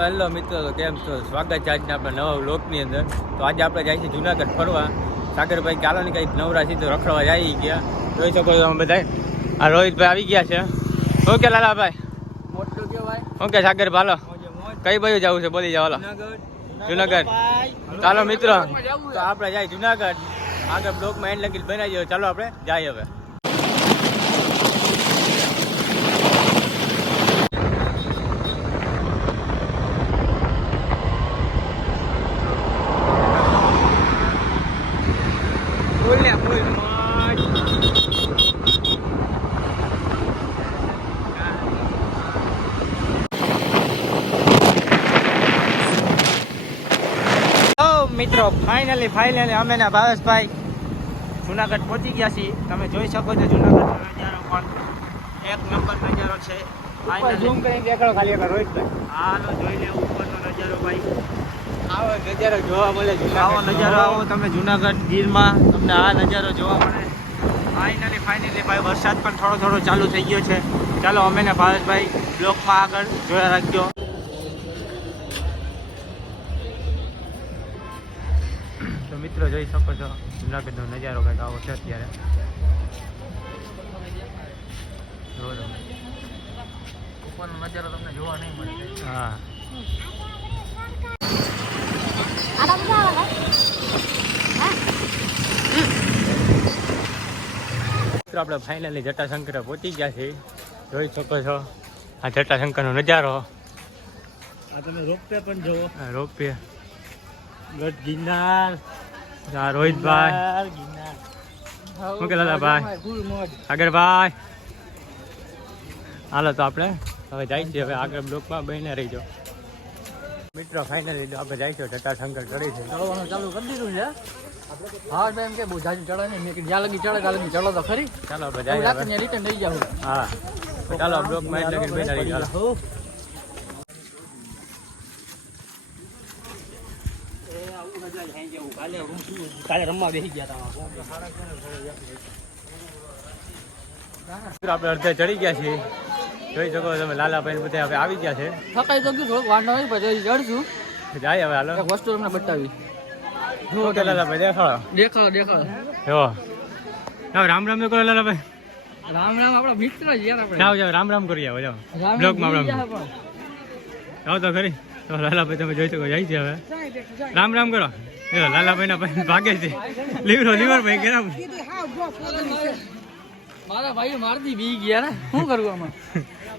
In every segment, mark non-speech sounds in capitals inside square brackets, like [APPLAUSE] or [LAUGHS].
Hello મિત્રો તો કેમ છો? સ્વાગત છે આજના આપણા નવા બ્લોકની અંદર. તો આજે આપણે જાય છે જુનાગઢ ફરવા. સાગરભાઈ ચાલો ને કંઈક નવરા તો રખડવા જઈ ગયા. જોઈ શકો છો અમે બધા આ રોહિતભાઈ આવી ગયા છે. ઓકે લાલાભાઈ? મોટું કેવાય ઓકે સાગર ભાલો? કઈ બાજુ જવું છે? બોલી જાવ જુનાગઢ. ચાલો મિત્રો. તો આપણે જાય જુનાગઢ. આગળ બ્લોકમાં એન્ડ લગી બનાવી દો ચાલો આપણે જાય હવે બોલ્યા બોલ મોજ તો મિત્રો ફાઇનલી ફાઇનલી અમે ના ભાવેશભાઈ જુનાગઢ પહોંચી ગયા છીએ. તમે જોઈ શકો છો જુનાગઢનો નજારો પણ. એક નંબર નજારો છે. ઝૂમ કરીને દેખાડો ખાલી એક રોહિતભાઈ હાલો જોઈ લે ઉપરનો નજારો ભાઈ. આવો નજારો જોવા મળે આવો નજારો આવો તમે જુનાગઢ ગીરમાં. તમને આ નજારો જોવા મળે. ફાઇનલી ફાઇનલી ભાઈ વરસાદ પણ થોડો થોડો ચાલુ થઈ ગયો છે. ચાલો અમે ને ભાવેશભાઈ બ્લોકમાં આગળ જોયા રાખજો. મિત્રો જોઈ શકો છો. જુનાગઢનો નજારો કંઈક આવો છે અત્યારે. ઉપરનો નજારો તમને જોવા નહીં મળે. હા. મિત્રો આપણે ફાઇનલી જટાશંકર પહોંચી ગયા છીએ. જોઈ શકો છો આ જટાશંકરનો નજારો. આ તમે રોપવે પણ જોવો. રોપવે. રોપે ગઢ ગિરનાર. આ રોહિતભાઈ. શું કે ફૂલ મોજ. હાલો તો આપણે હવે જાય છીએ હવે આગળ બ્લોકમાં બહીને રહીજો. મિત્રો ફાઇનલી આપણે જઈશું જટાશંકર ચડી છે. ચડવાનું ચાલુ કરી દીધું છે. હા ભાઈ એમ કે બહુ જાજુ ચડે નહીં. મેં કીધું જ્યાં લગી ચડે ત્યાં લગી ચડો તો ખરી. ચાલો આપણે ને રિટર્ન લઈ જાઉં. હા. ચાલો બ્લોકમાં એટલે કે બહીને રહી હાલો. કાલે રમવા બેસી ગયા આપણે અડધે ચડી ગયા છીએ. જોઈ શકો તમે લાલાભાઈ બધા હવે આવી ગયા છે. થકાઈ તો ગયું થોડોક વાંધો નહીં પછી ચડશું જાય હવે હાલો. વસ્તુ તમને બતાવી. શું કે લાલાભાઈ દેખાડો. દેખાડો દેખાડો. જો રામ રામ કરો લાલાભાઈ. રામ રામ આપણા મિત્ર જ યાર આપણે. જાઓ જાઓ રામ રામ કરી આવો જાઓ. બ્લોકમાં રામ જાઓ તો ખરી તો લાલાભાઈ તમે જોઈ શકો જાય છે હવે. રામ રામ કરો. લાલાભાઈ ના ભાઈ ભાગે છે. લીવરો લીવર ભાઈ ગરમ મારા ભાઈ મારતી બી ગયા ને. શું કરવું આમાં?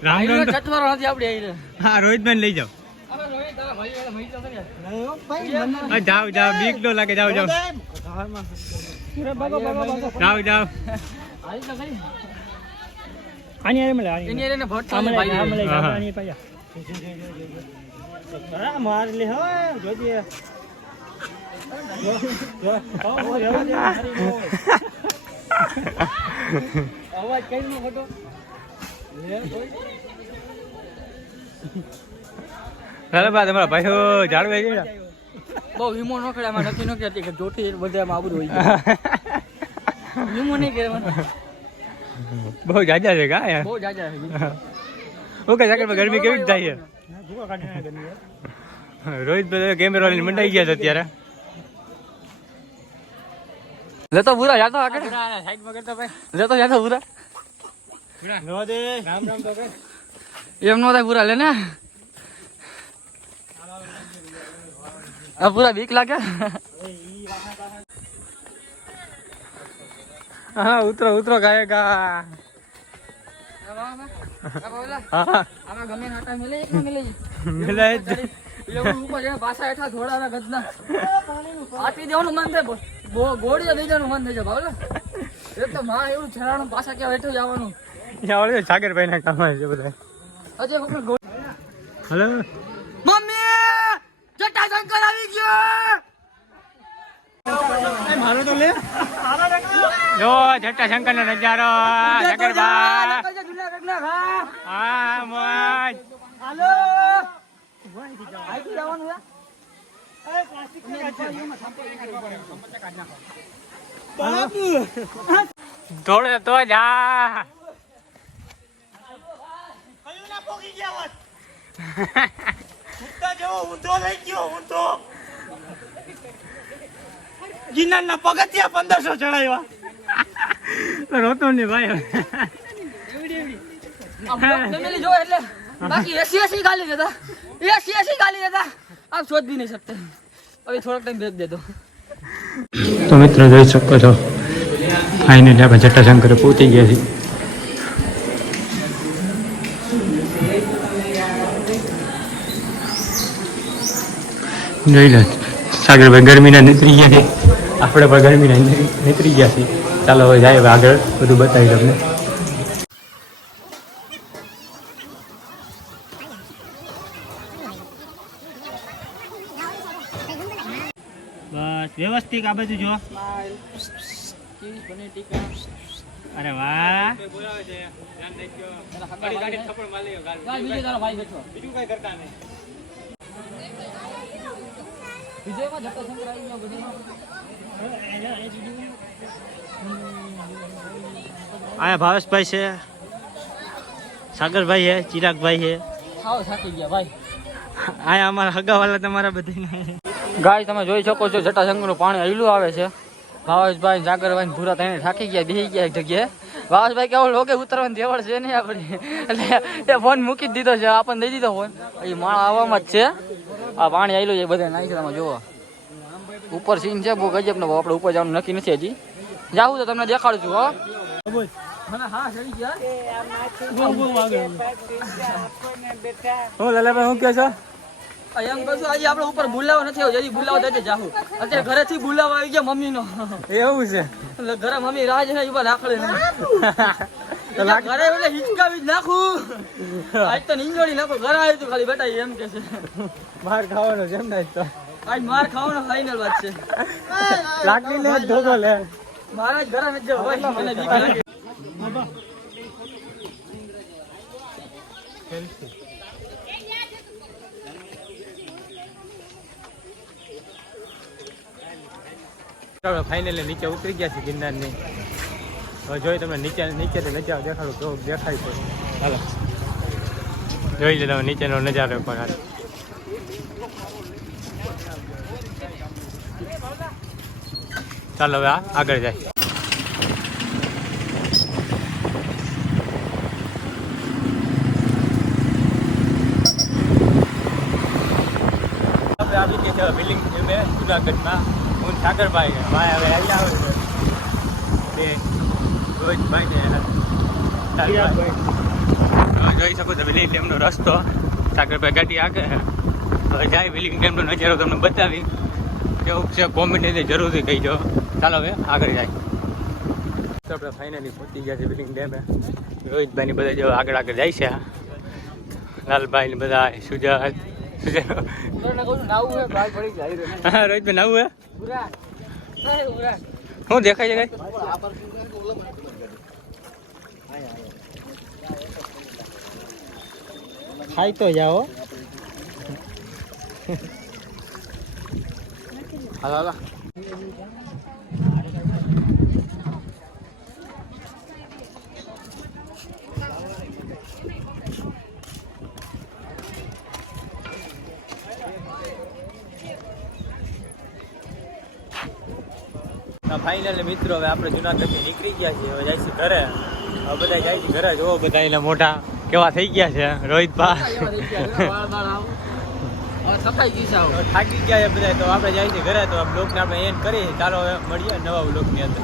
રામ રામ ચટવારો નથી આપણે અહીં હા રોહિતભાઈ લઈ જાઓ. જાવ જાવ બીક નો લાગે જાવ જાવ જાવ. આની આરે મળે ને. હા, હા. માર લે હવે જોજે. અવાજ કઈ નો ખોટો લાલાભાઈ તમારા ભાઈઓ જાળવે છે? બહુ વીમો નો નક્કી નો કહેતી કે બધામાં આબરૂ હોય. વીમો નહીં કરે બહુ જાજા છે કા યાર બહુ જાજા છે ઓકે ગરમી કેવી થાય છે? રોહિત ભાઈ કેમેરા લઈને મંડાઈ ગયા છે અત્યારે. લેતો પૂરા જાતો આગળ સાઈડમાં કરતા ભાઈ. લેતો જાતો પૂરા રામ રામ તો એમ નો થાય પૂરા લે ને. આ પૂરા બીક લાગે. હા ઉતરો ઉતરો ગાયકા હા ઉપર મન થાય ગોળીઓ દઈ દેવાનું મન એવું છરાણું પાછા ક્યાં જવાનું સાગરભાઈ ના કામ છે બધા હજી વખત ગોળી હલો મમ્મી જટાશંકર આવી ગયો. મારો તો લે. જો જટા શંકર નો નજારો હા મોજ. હાલો. થોડે તો જા. ગયો ઊંધો ગિરનારના પગથિયા પંદરસો ચડાવ્યા. રોતો ને ભાઈ family એટલે બાકી એસી એસી ગાલી દેતા એસી એસી ગાલી દેતા આપ શોધ બી નહીં શકતે. હવે થોડોક ટાઈમ ભેજ દેતો તો. મિત્રો જોઈ શકો છો. ફાઇનલી આપણે જટાશંકરે પહોંચી ગયા છીએ. જોઈ લે સાગરભાઈ ગરમીના નીતરી ગયા છે. આપણે પણ ગરમીના નીતરી ગયા છીએ. ચાલો હવે જાય હવે આગળ, બધું બતાવી તમને. બસ, વ્યવસ્થિત આ બાજુ જો. અરે વાહ. કરતા આયા ભાવેશભાઈ છે. સાગરભાઈ છે ચિરાગભાઈ છે. આયા અમારા હગાવાલા તમારા બધી ગાય તમે જોઈ શકો છો જટાશંકરનું પાણી હૈલું આવે છે. ભાવેશભાઈ સાગરભાઈ ભૂરા તેને થાકી ગયા બેસી ગયા એક જગ્યાએ. ભાવેશભાઈ કેવું લોકે ઉતરવાની દેવળ છે નહીં આપણી? એટલે એ ફોન મૂકી જ દીધો છે આપણને દઈ દીધો ફોન એ માળા આવવામાં જ છે. આ પાણી આવેલું છે બધા નાખી તમે જુઓ. ઉપર સીન છે બહુ ગજબ નો આપણે ઉપર જવાનું નક્કી નથી હજી. જાવું તો તમને દેખાડું છું હો. મને હા હું લાલાભાઈ હું કહો છો? એમ કહું આજે આપણે ઉપર બોલાવો નથી આવ્યો જલ્દી બોલાવો તો જાહું અત્યારે ઘરેથી બોલાવો આવી ગયા મમ્મીનો. એવું છે? એટલે ઘરે મમ્મી રાહ છે એ રાખડે [LAUGHS] ઘરે એટલે હિચકાવી જ નાખું. [LAUGHS] આજ તો નીંજોડી નાખો ઘરે આવ્યું તું ખાલી બેટા એમ કે છે. બહાર ખાવાનો છે એમ ને તો. આજ માર ખાવાનો ફાઇનલ વાત છે. લાકડી લે ધોકો લે. મારા ઘરે ન જવું મને બીક લાગે. ફાઇનલી નીચે ઉતરી ગયા છે ગિરનારની. હવે જોઈ તમે નીચે નીચે નજારો દેખાડું તો દેખાય છે. હાલો. જોઈ લે તમે નીચેનો નજારો પણ હાલ. ચાલો હવે આગળ જાય. આવી ગયા છે બિલ્ડિંગ અમે જુનાગઢમાં. હું ઠાકરભાઈ ભાઈ હવે આવી આવે છે. તે રોહિતભાઈ જોઈ શકો છો વિલિંગ ડેમનો રસ્તો. ઠાકરભાઈ ગાડી આગળ. હવે જાય વિલિંગ ડેમનો નજારો તમને બતાવી. કેવું છે કોમેન્ટ જરૂરથી કહીજો ચાલો હવે આગળ જાય. તો આપણે ફાઇનલી પહોંચી ગયા છે બિલિંગ ડેમે. રોહિતભાઈ ની બધા જો આગળ આગળ જાય છે લાલભાઈ ને બધા. હા રોહિતભાઈ નવું હે. શું દેખાય છે કઈ? ખાઈ તો જાઓ. હાલો હાલો. ફાઇનલી મિત્રો હવે આપણે જુનાગઢથી નીકળી ગયા છીએ. હવે જાય છે ઘરે. હવે બધા જાય છે ઘરે. જોવો બધા એના મોટા કેવા થઈ ગયા છે. રોહિતભાઈ થાકી ગયા છે બધા તો આપણે જાય છે ઘરે. તો બ્લોગને આપણે એન્ડ કરીએ. ચાલો હવે મળીએ નવા બ્લોગની અંદર.